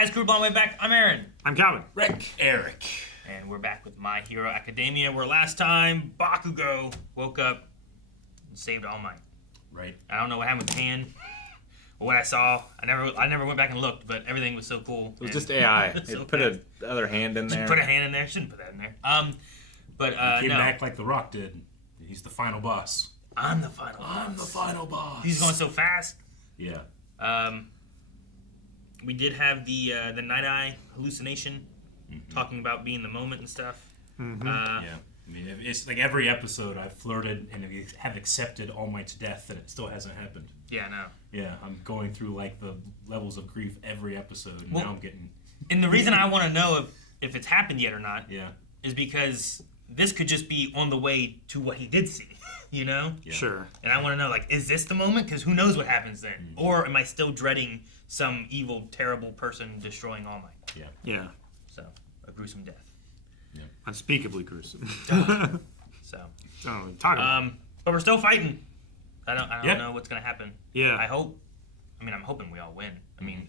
guys, crew on the way back. I'm Aaron. I'm Calvin. Rick. Eric. And we're back with My Hero Academia, where last time Bakugo woke up and saved All Might. Right. I don't know what happened with the hand or what I saw. I never went back and looked, but everything was so cool. It was just AI. It put a other hand in there. Put a hand in there. Shouldn't put that in there. But he came no. back like The Rock did. He's the final boss. I'm the final boss. I'm the final boss. He's going so fast. Yeah. We did have the Night Eye hallucination, talking about being the moment and stuff. Yeah. I mean, it's like every episode I've flirted and have accepted All Might's death, and it still hasn't happened. Yeah, no. Yeah, I'm going through like the levels of grief every episode, and now I'm getting... And the reason I want to know if it's happened yet or not is because this could just be on the way to what he did see, you know? Yeah. Sure. And I want to know, like, is this the moment? Because who knows what happens then? Or am I still dreading some evil, terrible person destroying All Might? Yeah. Yeah. So, a gruesome death. Yeah. Unspeakably gruesome. So, talk about it. but we're still fighting. I don't know what's gonna happen. Yeah. I'm hoping we all win. I mean,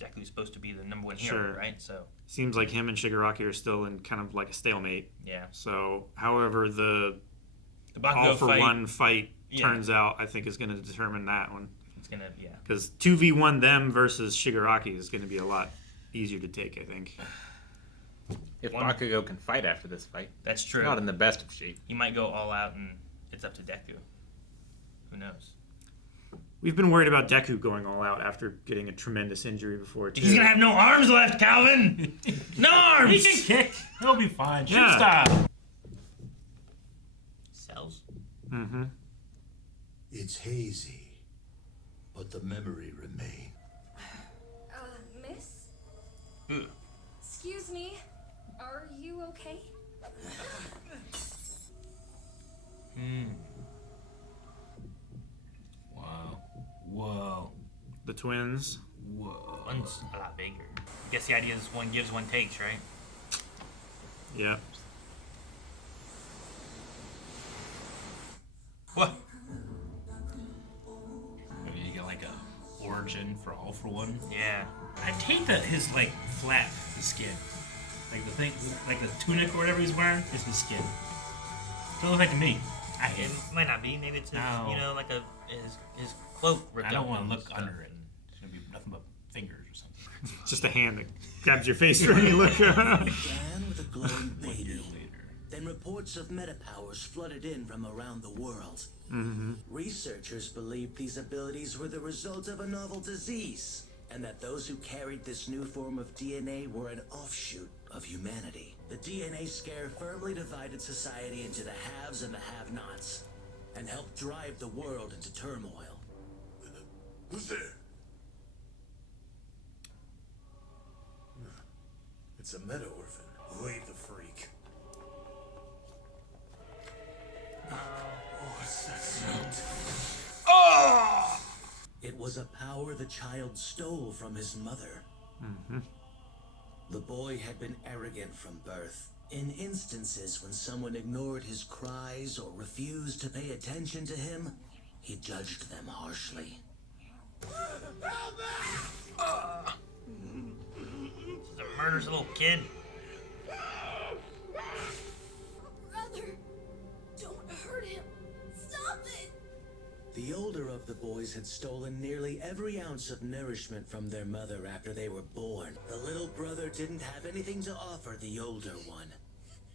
Deku's supposed to be the #1 hero, right? So seems like him and Shigaraki are still in kind of like a stalemate. yeah. So, however the Bakugo all for fight, one fight turns out, I think is going to determine that one. It's gonna Because 2v1 them versus Shigaraki is going to be a lot easier to take, I think. If Bakugo can fight after this fight. That's true. Not in the best of shape. He might go all out, and it's up to Deku. Who knows? We've been worried about Deku going all out after getting a tremendous injury before, too. He's gonna have no arms left, Calvin. No arms. He can kick. He'll be fine. Shoot Yeah. style. Cells. Mm-hmm. It's hazy, but the memory remains. Miss? Ugh. Excuse me. Are you okay? Wow. Whoa. The twins. Whoa. One's a lot bigger. I guess the idea is one gives, one takes, right? Yeah. What? Maybe you get like a origin for All for One. Yeah. I hate that his like flap, the skin, like the thing, like the tunic or whatever he's wearing is his skin. Doesn't look like to me. I hate It it. might not be. Maybe it's his, No. like his cloak. ripped I don't up want and to look stuff. under it. It's gonna be nothing but fingers or something. Just a hand that grabs your face when you look. Began with a glowing 1 baby. year later. Then reports of metapowers flooded in from around the world. Researchers believed these abilities were the result of a novel disease, and that those who carried this new form of DNA were an offshoot of humanity. The DNA scare firmly divided society into the haves and the have-nots, and helped drive the world into turmoil. Who's there? It's a meta orphan. Wait the freak. What's that sound? It was a power the child stole from his mother. The boy had been arrogant from birth. In instances when someone ignored his cries or refused to pay attention to him, he judged them harshly. He's a murderous little kid. Brother, don't hurt him. Stop it. The older of the boys had stolen nearly every ounce of nourishment from their mother after they were born. The little brother didn't have anything to offer the older one,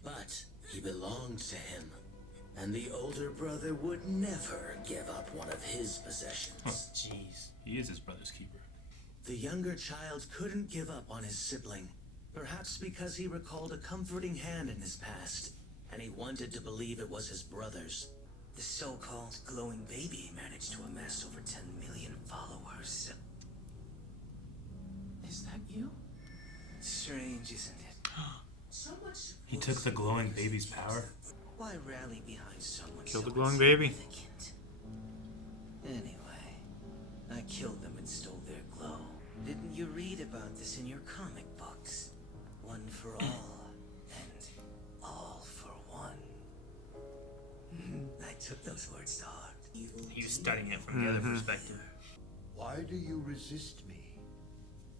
but he belonged to him. And the older brother would never give up one of his possessions. Jeez. He is his brother's keeper. The younger child couldn't give up on his sibling, perhaps because he recalled a comforting hand in his past, and he wanted to believe it was his brother's. The so-called glowing baby managed to amass over 10 million followers. Is that you? Strange, isn't it? So much He took the glowing baby's power. Why rally behind someone Kill so the glowing baby. insignificant? Anyway, I killed them and stole their glow. Didn't you read about this in your comic books? One for all, and all for one. I took those words to heart. He was studying it from the other perspective. Why do you resist me?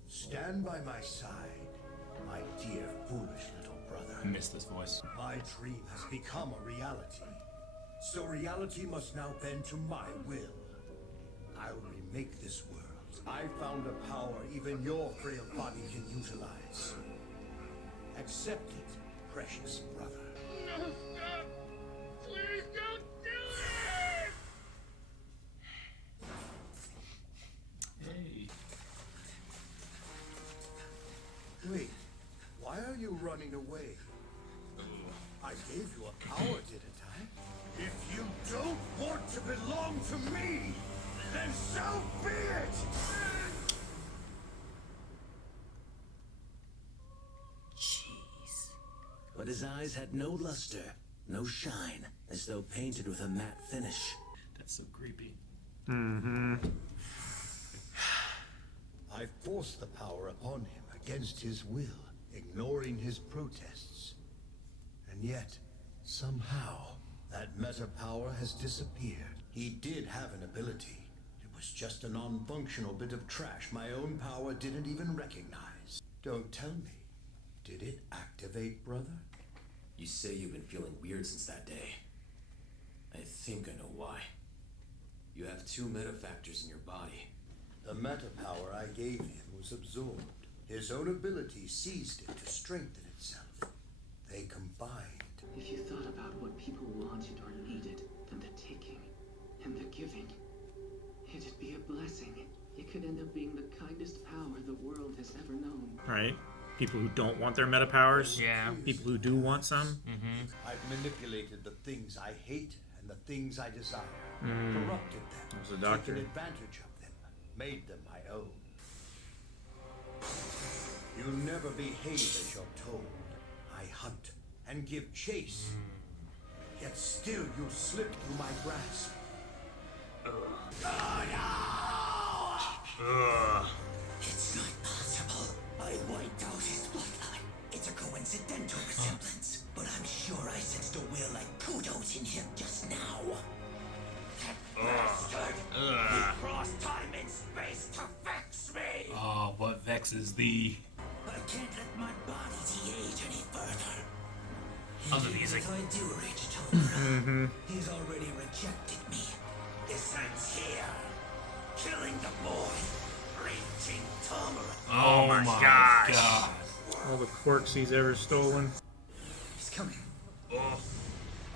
Stand by my side, my dear foolish little brother. I miss this voice. My dream has become a reality. So reality must now bend to my will. I'll remake this world. I found a power even your frail body can utilize. Accept it, precious brother. No, stop! Please don't do it! Hey. Wait, why are you running away? I gave you a power, didn't I? If you don't want to belong to me, then so be it! Jeez. But his eyes had no luster, no shine, as though painted with a matte finish. That's so creepy. I forced the power upon him against his will, ignoring his protests. And yet, somehow, that meta power has disappeared. He did have an ability. It was just a non-functional bit of trash my own power didn't even recognize. Don't tell me. Did it activate, brother? You say you've been feeling weird since that day. I think I know why. You have 2 meta factors in your body. The meta power I gave him was absorbed. His own ability seized it to strengthen itself. They combined. If you thought about what people wanted or needed, then the taking and the giving, it'd be a blessing. It could end up being the kindest power the world has ever known. Right? People who don't want their meta powers. Yeah. People who do want some. I've manipulated the things I hate and the things I desire. Corrupted them. There's a doctor. Taken advantage of them. Made them my own. You never behave as you're told. I hunt and give chase. Yet still you slip through my grasp. It's not possible. I wiped out his bloodline. It's a coincidental resemblance. But I'm sure I sensed a will like kudos in him just now. That bastard! He crossed time and space to vex me! Oh, what vexes thee? I can't let my body de-age any further. How's the music? If I do reach Tomura, he's already rejected me. This ends here. Killing the boy. Reaching Tomura. Oh my gosh. God. All the quirks he's ever stolen. He's coming. Oh.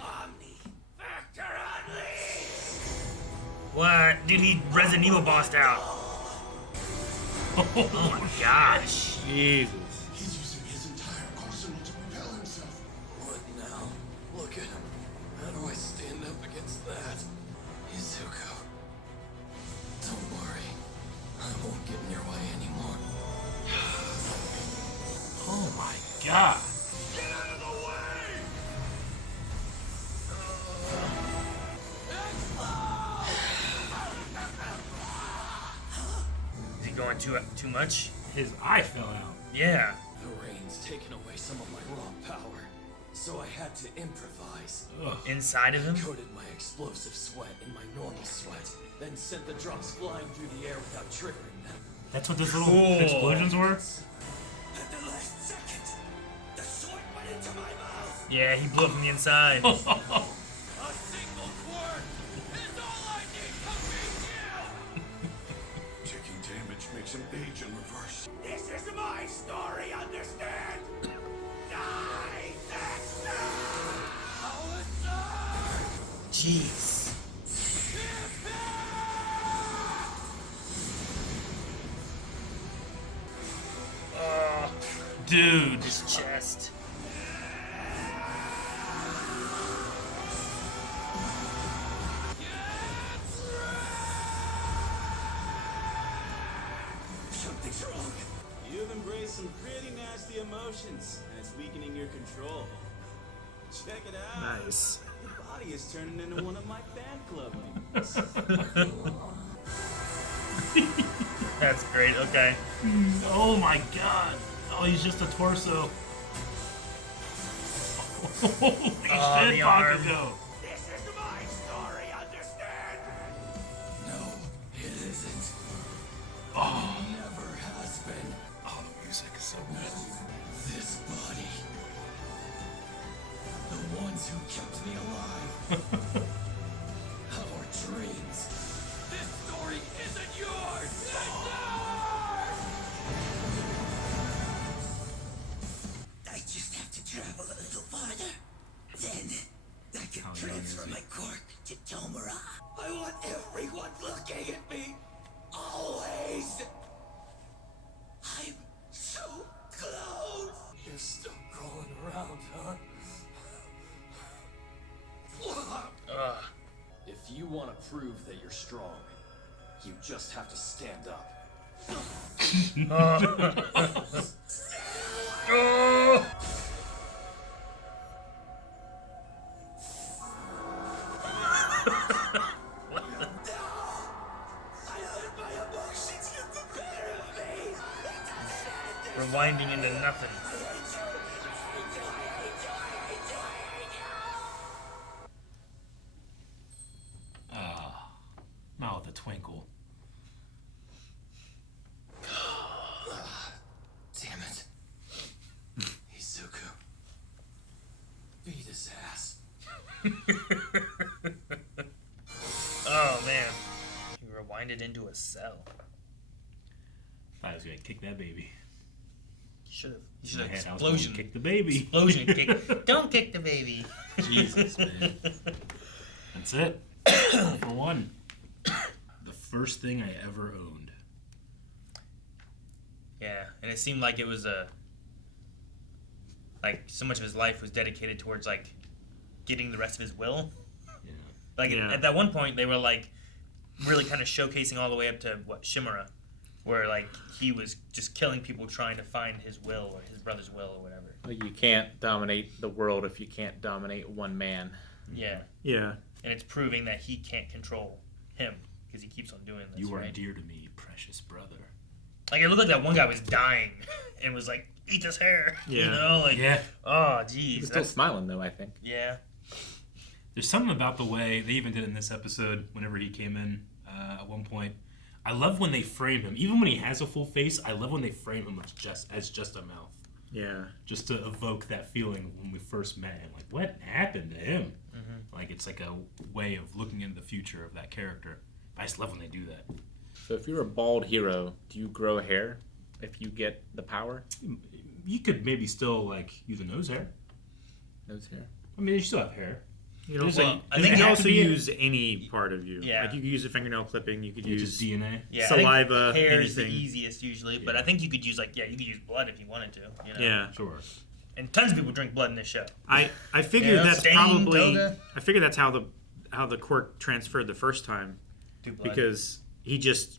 Omni. Factor unleashed. What? Dude, he Resident Evil bossed out. Oh my gosh. Jesus. He's using his entire arsenal to propel himself. What now? Look at him. How do I stand up against that? Izuku. Don't worry. I won't get in your way anymore. Oh my God. Get out of the way! Is he going too much? His eye fell out. Yeah. The rain's taken away some of my raw power, so I had to improvise. Ugh. Inside of him? Coated my explosive sweat in my normal sweat, then sent the drops flying through the air without triggering them. That's what those little Cool. explosions were? At the last second, the sword went into my mouth. Yeah, he blew up from the inside. A single quirk is all I need to beat you. Taking damage makes him age in reverse. This is my story, understand? Die next Jeez. Oh, Dude. his chest. Something's wrong. You've embraced some pretty nasty emotions, and it's weakening your control. Check it out. Nice. Your body is turning into one of my fan club members. That's great. Okay. Oh my God. Oh, he's just a torso. Holy shit, the arm. Bakugo. This is my story, understand? No, it isn't. Oh. It never has been. So then, this body. The ones who kept me alive. Our dreams. This story isn't yours! It's ours! I just have to travel a little farther. Then I can transfer my Quirk to Tomura. I want everyone looking at me. Always. I'm so close. You're still crawling around, huh? If you want to prove that you're strong, you just have to stand up. Rewinding into nothing. Not with a twinkle. Damn it. Izuku. Beat his ass. Oh man. You rewinded into a cell. I was gonna kick that baby. You should have. You In should my have head, I was gonna explosion. kick the baby. Explosion kick. Don't kick the baby. Jesus, man. That's it. For one. The first thing I ever owned. Yeah, and it seemed like it was like so much of his life was dedicated towards like getting the rest of his will. Yeah. Like at that one point, they were like really kind of showcasing all the way up to Shimura, where like he was just killing people trying to find his will or his brother's will or whatever. Like you can't dominate the world if you can't dominate one man. Yeah. Yeah. And it's proving that he can't control him because he keeps on doing this. You are right? dear to me, precious brother. Like it looked like that one guy was dying and was like, "Eat this hair," Yeah. you know? Like, Yeah. Oh, He's geez. still smiling though, I think. Yeah. There's something about the way they even did it in this episode whenever he came in at one point. I love when they frame him. Even when he has a full face, I love when they frame him as just a mouth. Yeah. Just to evoke that feeling when we first met him. Like, what happened to him? Mm-hmm. Like, it's like a way of looking into the future of that character. I just love when they do that. So if you're a bald hero, do you grow hair if you get the power? You could maybe still, like, use a nose hair. Nose hair? I mean, you still have hair. You know, I think you you also use any part of you. Yeah. Like you could use a fingernail clipping. You could Use use DNA. Yeah, saliva. I think hair is the anything. easiest usually, but I think you could use you could use blood if you wanted to. You know? Yeah. Sure. And tons of people drink blood in this show. I figured You know, that's stain, probably. toga. I figured that's how the Quirk transferred the first time, Do blood. because he just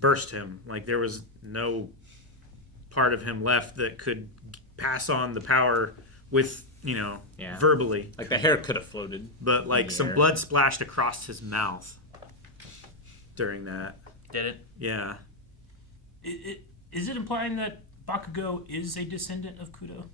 burst him. Like there was no part of him left that could pass on the power with verbally. Like the hair could have floated. But like in the some air. blood splashed across his mouth during that. Did it? Yeah. Is it implying that Bakugo is a descendant of Kudo?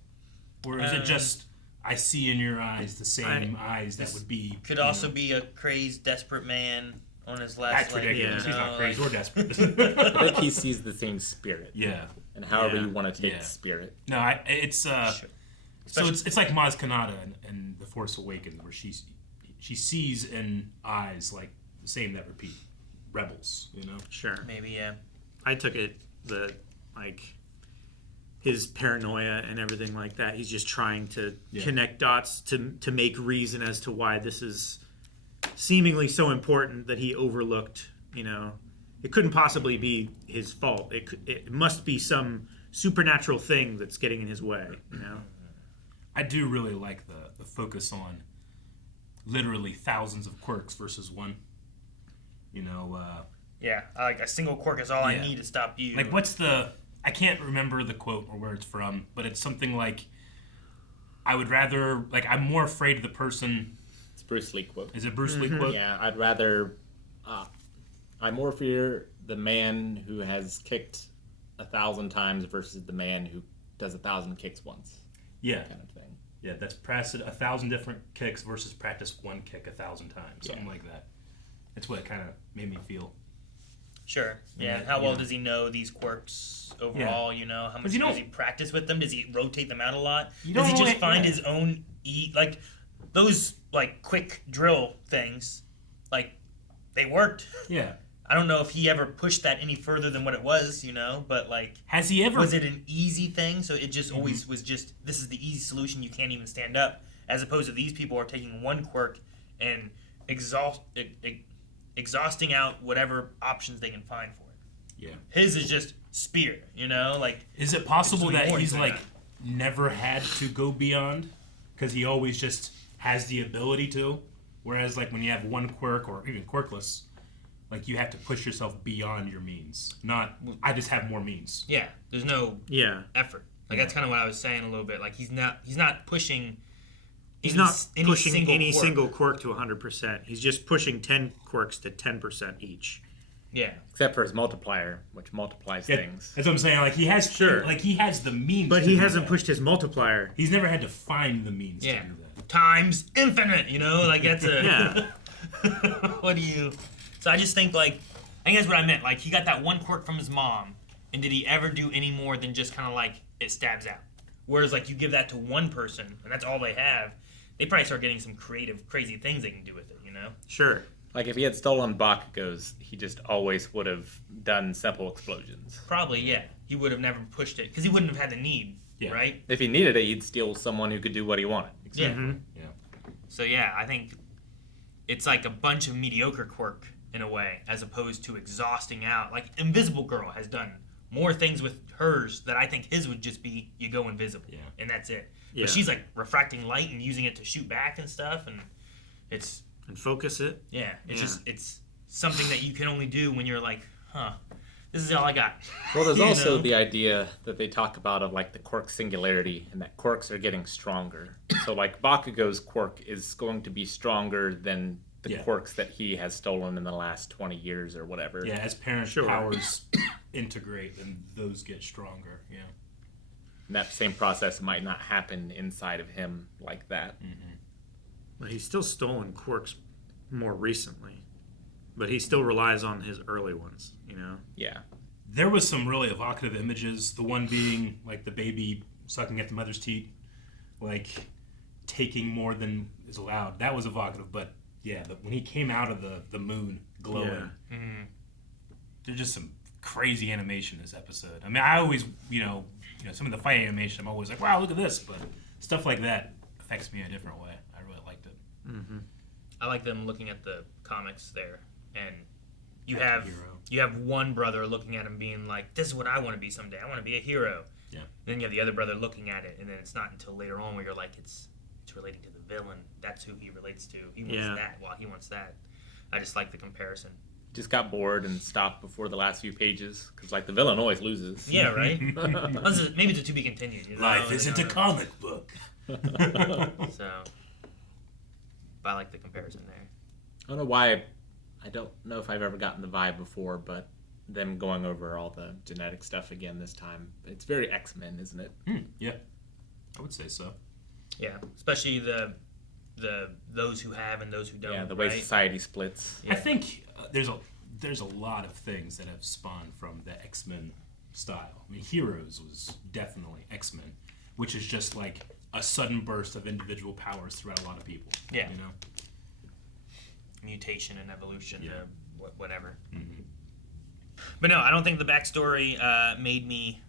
Or is it just, I see in your eyes the same eyes that would be... Could also be a crazed, desperate man on his last That's ridiculous. He's not crazed or desperate. I think he sees the same spirit. Yeah. And however you want to take Yeah. spirit. No, it's... So it's like Maz Kanata in The Force Awakens, where she sees in eyes like the same that repeat. Rebels, you know? Sure. Maybe, yeah. I took it that like his paranoia and everything like that. He's just trying to connect dots to make reason as to why this is seemingly so important that he overlooked. You know, it couldn't possibly be his fault. It must be some supernatural thing that's getting in his way. You know. I do really like the focus on literally thousands of quirks versus one. You know. Yeah, like a single quirk is all I need to stop you. Like, what's the... I can't remember the quote or where it's from, but it's something like, I would rather... Like, I'm more afraid of the person... It's a Bruce Lee quote. Is it Bruce Lee quote? Yeah, I'd rather... I more fear the man who has kicked 1,000 times versus the man who does 1,000 kicks once. Yeah. Kind of thing. Yeah, that's practice 1,000 different kicks versus practice one kick 1,000 times. Something like that. That's what it kind of made me feel. Sure. Yeah. Yeah, How well yeah. does he know these quirks overall? You know, how much you does he practice with them? Does he rotate them out a lot? You Does he don't just really- find yeah. his own like those like quick drill things? Like they worked. Yeah. I don't know if he ever pushed that any further than what it was, you know, but like Has he ever? was it an easy thing? So it just always was just this is the easy solution. You can't even stand up, as opposed to these people are taking one quirk and exhausting out whatever options they can find for it. Yeah. His is just spear, you know, like. Is it possible There's that more he's than like that. never had to go beyond because he always just has the ability to? Whereas like when you have one quirk or even quirkless, like you have to push yourself beyond your means. Not I just have more means. Yeah, there's no effort. Like that's kind of what I was saying a little bit. Like he's not pushing. He's not pushing single any quirk. single quirk to 100%. He's just pushing 10 quirks to 10% each. Yeah. Except for his multiplier, which multiplies things. That's what I'm saying. Like he has like he has the means. But to he do hasn't that. pushed his multiplier. He's never had to find the means Yeah. to do that. Times infinite, you know, like that's a. Yeah. What do you? So I just think like, I think that's what I meant. Like he got that one quirk from his mom, and did he ever do any more than just kind of like it stabs out? Whereas like you give that to one person, and that's all they have, they probably start getting some creative, crazy things they can do with it. You know? Sure. Like if he had stolen Bakugo's, he just always would have done simple explosions. Probably, yeah. He would have never pushed it because he wouldn't have had the need, right? If he needed it, he'd steal someone who could do what he wanted. Yeah. Yeah. So yeah, I think it's like a bunch of mediocre quirk in a way, as opposed to exhausting out. Like Invisible Girl has done more things with hers that I think his would just be you go invisible, and that's it. Yeah. But she's like refracting light and using it to shoot back and stuff, and it's And focus it. yeah, it's just it's something that you can only do when you're like, huh, this is all I got. Well, there's You also know? the idea that they talk about of like the quirk singularity and that quirks are getting stronger. So like Bakugo's quirk is going to be stronger than the quirks that he has stolen in the last 20 years or whatever. Yeah, as parent powers integrate, then those get stronger. Yeah. And that same process might not happen inside of him like that. But he's still stolen quirks more recently. But he still relies on his early ones, you know? Yeah. There was some really evocative images. The one being like the baby sucking at the mother's teat, like taking more than is allowed. That was evocative. But yeah, when he came out of the moon glowing, there's just some crazy animation in this episode. I mean, I always, you know, some of the fight animation, I'm always like, wow, look at this. But stuff like that affects me in a different way. I really liked it. Mm-hmm. I like them looking at the comics there, and you have one brother looking at him being like, this is what I want to be someday. I want to be a hero. Yeah. And then you have the other brother looking at it, and then it's not until later on where you're like, it's relating to the villain. That's who he relates to. He wants that while he wants that. I just like the comparison. Just got bored and stopped before the last few pages because like the villain always loses. Yeah, right? Maybe it's a to be continued. You know? Life isn't a comic book. So, but I like the comparison there. I don't know why. I don't know if I've ever gotten the vibe before, but them going over all the genetic stuff again this time. It's very X-Men, isn't it? Yeah, I would say so. Yeah, especially the those who have and those who don't. Yeah, the way right? society splits. I think there's a lot of things that have spawned from the X-Men style. I mean, Heroes was definitely X-Men, which is just like a sudden burst of individual powers throughout a lot of people. Yeah. You know? Mutation and evolution, whatever. Mm-hmm. But no, I don't think the backstory made me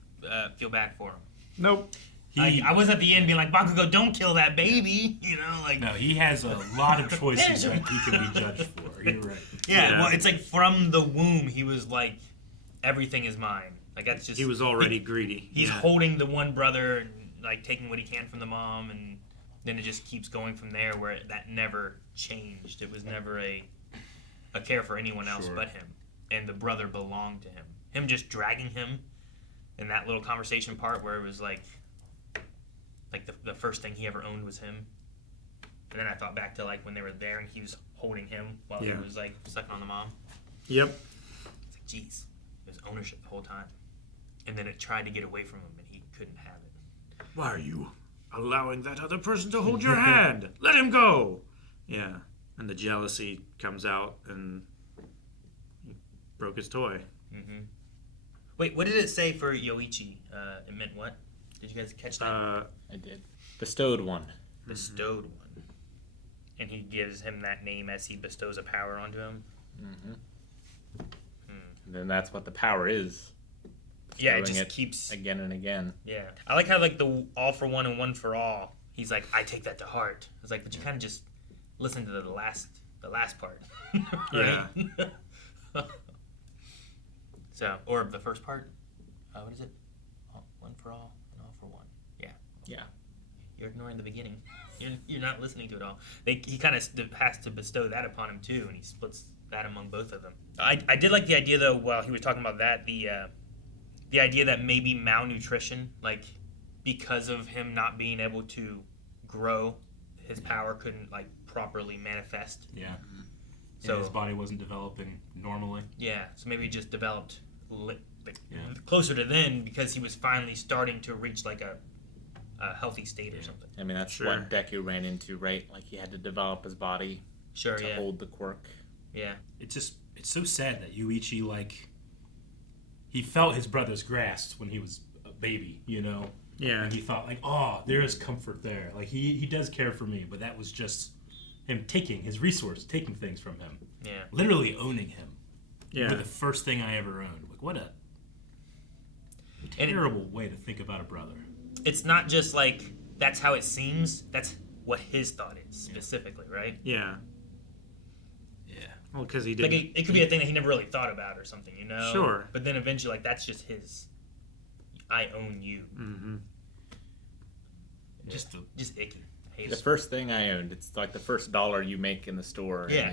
feel bad for him. Nope. I was at the end being like, Bakugo, don't kill that baby. You know, like No, he has a lot of choices that he can be judged for. You're right. Yeah, well, it's like from the womb, he was like, everything is mine. Like that's just He was already greedy. He's holding the one brother and like taking what he can from the mom, and then it just keeps going from there. Where that never changed. It was never a care for anyone else but him, and the brother belonged to him. Him just dragging him in that little conversation part where it was like the first thing he ever owned was him. And then I thought back to like when they were there and he was holding him while he was like sucking on the mom. Yep. It's like, geez, it was ownership the whole time. And then it tried to get away from him and he couldn't have it. Why are you allowing that other person to hold your hand? Let him go. Yeah. And the jealousy comes out, and broke his toy. Mm-hmm. Wait, what did it say for Yoichi? It meant what? Did you guys catch that? I did. Bestowed one. Bestowed one. And he gives him that name as he bestows a power onto him? Mm-hmm. And then that's what the power is. Yeah, it just keeps... Again and again. Yeah. I like how, like, the all for one and one for all, he's like, I take that to heart. It's like, but you kind of just listen to the last part. Yeah. So, or the first part. What is it? One for all and all for one. Yeah. Yeah. You're ignoring the beginning. You're not listening to it all. He kind of has to bestow that upon him too, and he splits that among both of them. I did like the idea though. While he was talking about that, the idea that maybe malnutrition, like because of him not being able to grow, his power couldn't like properly manifest. Yeah. So his body wasn't developing normally. Yeah. So maybe he just developed closer to then because he was finally starting to reach like a healthy state or something. I mean, that's what Deku ran into, right? Like he had to develop his body to hold the quirk. Yeah. It's so sad that Yoichi, like, he felt his brother's grasp when he was a baby, you know? Yeah. And he thought, like, oh, there is comfort there. Like, he does care for me, but that was just him taking his resource, taking things from him. Yeah. Literally owning him. Yeah. With the first thing I ever owned. Like, what a terrible way to think about a brother. It's not just like, that's how it seems. That's what his thought is, specifically, right? Yeah. Yeah. Well, because he didn't... Like, it could be a thing that he never really thought about or something, you know? Sure. But then eventually, like, that's just his... I own you. Mm-hmm. Just icky. The first thing I owned. It's like the first dollar you make in the store. Yeah.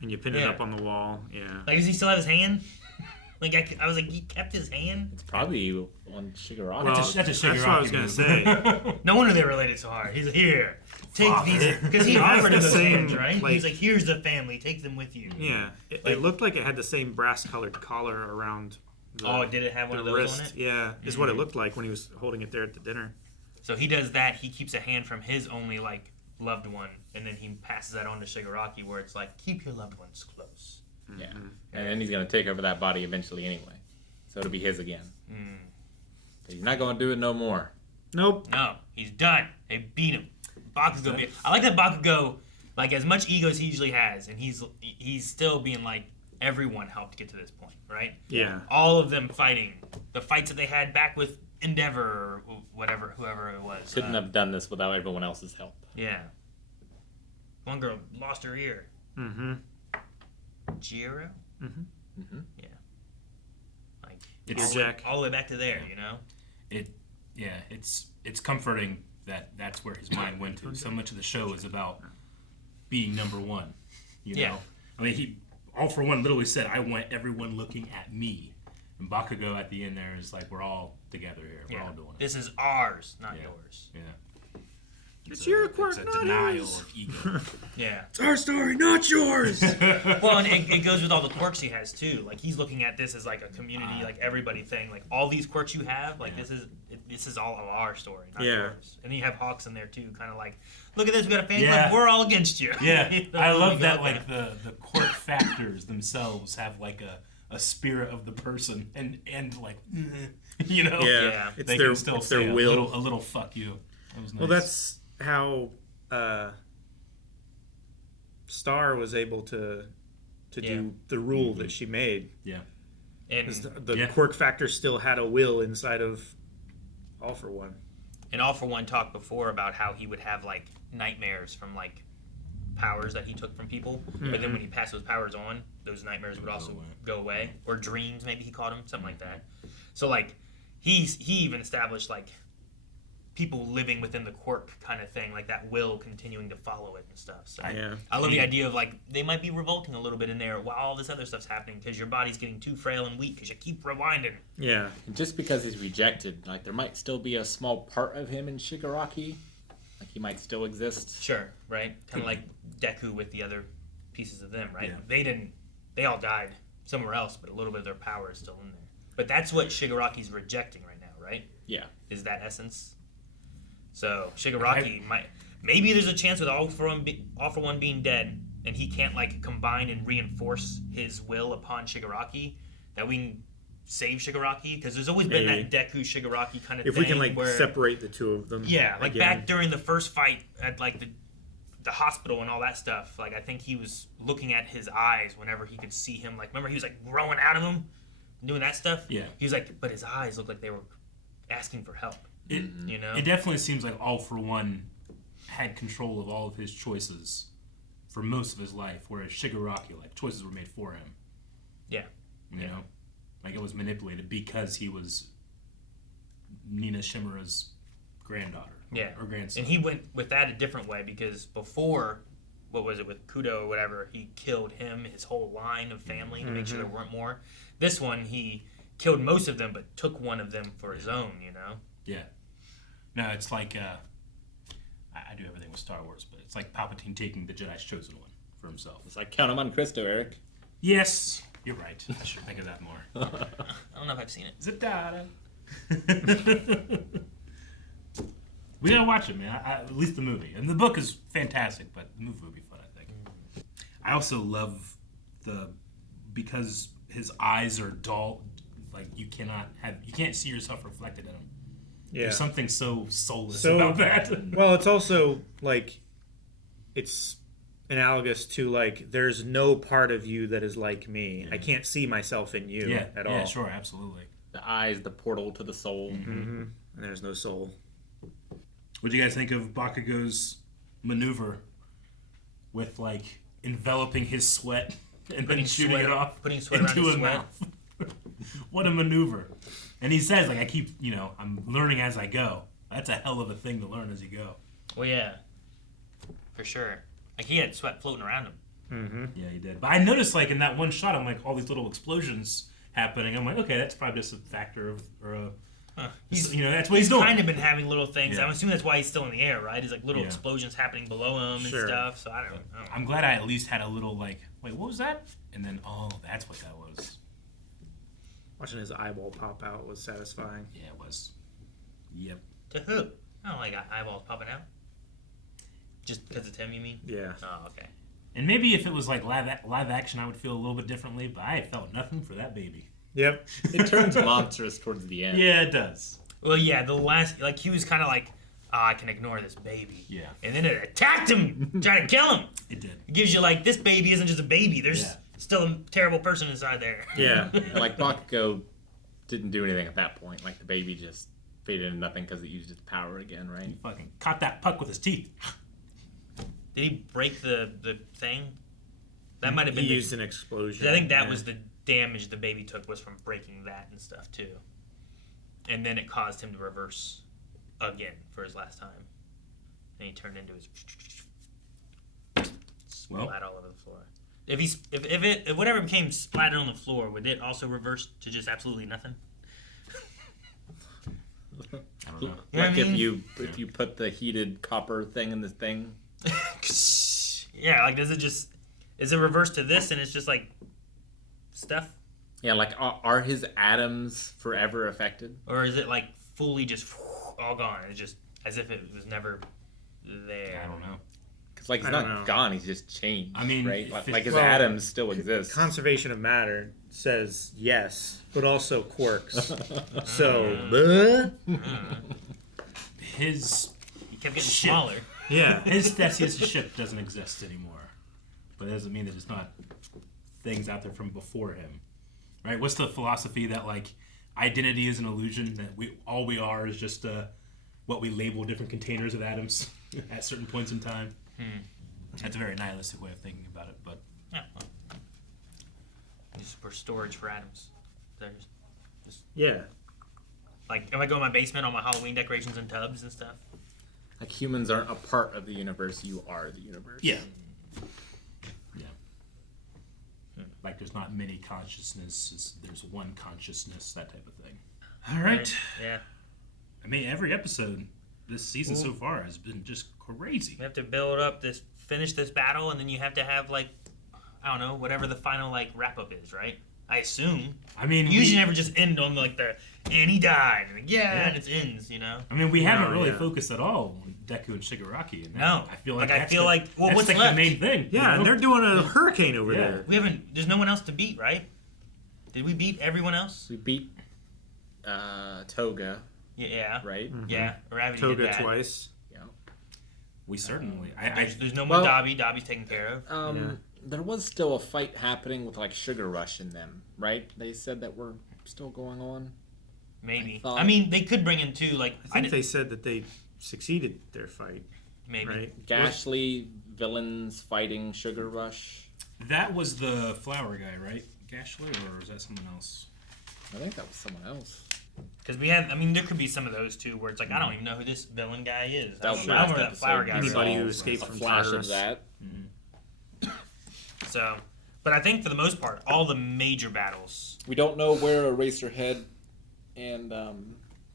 And you pin it up on the wall. Yeah. Like, does he still have his hand? Like, I was like, he kept his hand? It's probably on Shigaraki. Well, that's what I was going to say. No wonder they related so hard. He's like, here, take these. Because he offered him those hands, right? He's like, here's the family. Take them with you. Yeah. It looked like it had the same brass-colored collar around did it have one of those wrist. on it? Yeah. Is what it looked like when he was holding it there at the dinner. So he does that. He keeps a hand from his only, like, loved one. And then he passes that on to Shigaraki where it's like, keep your loved ones close. Yeah. And then he's going to take over that body eventually anyway. So it'll be his again. He's not going to do it no more. Nope. No. He's done. They beat him. Bakugo. I like that Bakugo, like, as much ego as he usually has, and he's still being like, everyone helped get to this point, right? Yeah. All of them fighting. The fights that they had back with Endeavor or whoever it was. Couldn't have done this without everyone else's help. Yeah. One girl lost her ear. Mm-hmm. Jiro? Mm-hmm. Mm-hmm. Yeah. Like, Jack. All the way back to there, you know? It's comforting that that's where his mind went to. So much of the show is about being number one, you know? I mean, he, all for one, literally said, I want everyone looking at me. And Bakugo at the end there is like, we're all together here. We're all doing it. This is ours, not yours. Yeah. It's your quirk, it's a not denial his. of ego. Yeah. It's our story, not yours. Well, and it goes with all the quirks he has too. Like, he's looking at this as like a community, like everybody thing. Like, all these quirks you have, like this is all of our story, not yours. And you have Hawks in there too, kind of like, look at this, we got a fan club, we're all against you. Yeah. You know, I love that. Like the quirk factors themselves have like a spirit of the person, and like, you know, It's they their, can still it's say their will. a little fuck you. That was nice. Well, that's how Star was able to do the rule that she made. Yeah. And the quirk factor still had a will inside of All for One. And All for One talked before about how he would have like nightmares from like powers that he took from people, but then when he passed those powers on, those nightmares would also go away, or dreams, maybe he called them, something like that. So like he even established like people living within the quirk kind of thing, like that will continuing to follow it and stuff. So I love the idea of like they might be revolting a little bit in there while all this other stuff's happening because your body's getting too frail and weak because you keep rewinding. Yeah. And just because he's rejected, like there might still be a small part of him in Shigaraki. Like he might still exist. Sure, right? Kind of like Deku with the other pieces of them, right? Yeah. They all died somewhere else, but a little bit of their power is still in there. But that's what Shigaraki's rejecting right now, right? Yeah. Is that essence? So Shigaraki maybe there's a chance with All for One being dead and he can't like combine and reinforce his will upon Shigaraki, that we can save Shigaraki, because there's always been that Deku Shigaraki kind of if thing. we can like where, separate the two of them. yeah, like again. back during the first fight at like the hospital and all that stuff. Like I think he was looking at his eyes whenever he could see him. Like remember he was like growing out of him, doing that stuff. Yeah. He was like, but his eyes looked like they were asking for help. It, you know, it definitely seems like All For One had control of all of his choices for most of his life, whereas Shigaraki, like, choices were made for him. Yeah. You know? Like, it was manipulated because he was Nina Shimura's granddaughter. Yeah. Or grandson. And he went with that a different way, because before, what was it, with Kudo or whatever, he killed him, his whole line of family, to make sure there weren't more. This one, he killed most of them, but took one of them for his own, you know? Yeah. No, it's like, I do everything with Star Wars, but it's like Palpatine taking the Jedi's chosen one for himself. It's like Count 'em on Cristo, Eric. Yes, you're right. I should think of that more. I don't know if I've seen it. Zidane. We gotta watch it, man. At least the movie. And the book is fantastic, but the movie would be fun, I think. I also love because his eyes are dull, like you can't see yourself reflected in them. Yeah. There's something so soulless about that. Well, it's also like it's analogous to like there's no part of you that is like me. I can't see myself in you at all. Yeah, sure, absolutely. The eyes, the portal to the soul. And there's no soul. What do you guys think of Bakugo's maneuver with like enveloping his sweat and then shooting it off putting sweat into around his a sweat? mouth? What a maneuver. And he says, like, I'm learning as I go. That's a hell of a thing to learn as you go. Well, yeah. For sure. Like, he had sweat floating around him. Yeah, he did. But I noticed, like, in that one shot, I'm like, all these little explosions happening. I'm like, okay, that's probably just a factor of, that's what he's doing. Kind of been having little things. Yeah. I'm assuming that's why he's still in the air, right? He's like little explosions happening below him and stuff. So I don't know. I'm glad I at least had a little, like, wait, what was that? And then, oh, that's what that was. Watching his eyeball pop out was satisfying. Yeah, it was. Yep. To who? I don't like eyeballs popping out. Just because it's him, you mean? Yeah. Oh, okay. And maybe if it was like live action, I would feel a little bit differently, but I felt nothing for that baby. Yep. It turns monstrous towards the end. Yeah, it does. Well, yeah, the last, like, he was kind of like, I can ignore this baby. Yeah. And then it attacked him, trying to kill him. It did. It gives you, like, this baby isn't just a baby. There's still a terrible person inside there. Yeah. And like Bakugo didn't do anything at that point. Like the baby just faded into nothing because it used its power again, right? He fucking caught that puck with his teeth. Did he break the thing? That might have been. He used an explosion. I think that was the damage the baby took, was from breaking that and stuff too. And then it caused him to reverse again for his last time. And he turned into his splat all over the floor. If whatever became splattered on the floor, would it also reverse to just absolutely nothing? I don't know. Like if you put the heated copper thing in this thing. Yeah, like is it reversed to this and it's just like stuff? Yeah, like are his atoms forever affected? Or is it like fully just all gone? It's just as if it was never there. I don't know. Because like he's not gone, he's just changed. I mean, right? Like his atoms still exist. Conservation of matter says yes, but also quirks. So his he kept getting smaller. Yeah, his Theseus ship doesn't exist anymore, but it doesn't mean that it's not things out there from before him, right? What's the philosophy that like identity is an illusion, that all we are is just what we label different containers of atoms at certain points in time? That's a very nihilistic way of thinking about it, but yeah, well, just for storage for atoms. Yeah. Like, if I go in my basement, all my Halloween decorations in tubs and stuff. Like humans aren't a part of the universe, you are the universe. Yeah. Like there's not many consciousnesses, there's one consciousness, that type of thing. All right. Yeah. I mean, every episode this season so far has been just crazy. You have to build up finish this battle, and then you have to have, like, I don't know, whatever the final, like, wrap-up is, right? I assume. I mean, usually never just end on like and he died. And and it ends, you know. I mean, we haven't really focused at all on Deku and Shigaraki. And no, I feel like that's what's like the main thing. Yeah, and they're doing a hurricane over there. We haven't. There's no one else to beat, right? Did we beat everyone else? We beat Toga. Yeah. Right. Mm-hmm. Yeah. Gravity Toga did that. twice. Yeah. We certainly. There's no more Dobby. Dobby's taken care of. There was still a fight happening with like Sugar Rush in them, right? They said that we're still going on. Maybe. I mean, they could bring in two. Like I think they said that they succeeded their fight. Maybe. Right? Gashly villains fighting Sugar Rush. That was the flower guy, right? Gashly, or is that someone else? I think that was someone else. Because we had, I mean, there could be some of those too, where it's like I don't even know who this villain guy is. I don't That remember that flower guy. Anybody who escaped from flash Tartarus. of that. So, but I think for the most part, all the major battles. We don't know where Eraserhead and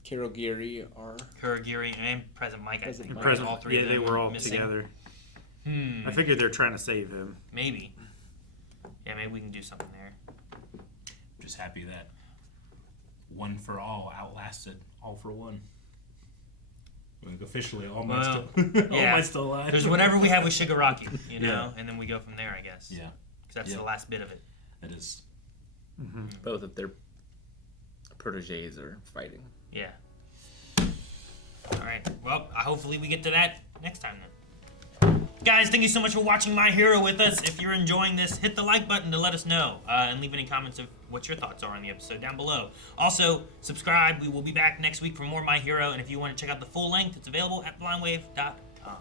Kirogiri are. Kurogiri and Present Mike, I think. Present, all three of them they were all missing. together. I figured they're trying to save him. Maybe. Yeah, maybe we can do something there. Just happy that One for All outlasted All for One. Like officially, All Might's still alive. There's whatever we have with Shigaraki, you know, and then we go from there, I guess. Yeah. Because that's the last bit of it. That is. Mm-hmm. Both of their proteges are fighting. Yeah. All right. Well, hopefully we get to that next time then. Guys, thank you so much for watching My Hero with us. If you're enjoying this, hit the like button to let us know and leave any comments of what your thoughts are on the episode down below. Also, subscribe. We will be back next week for more My Hero, and if you want to check out the full length, it's available at blindwave.com.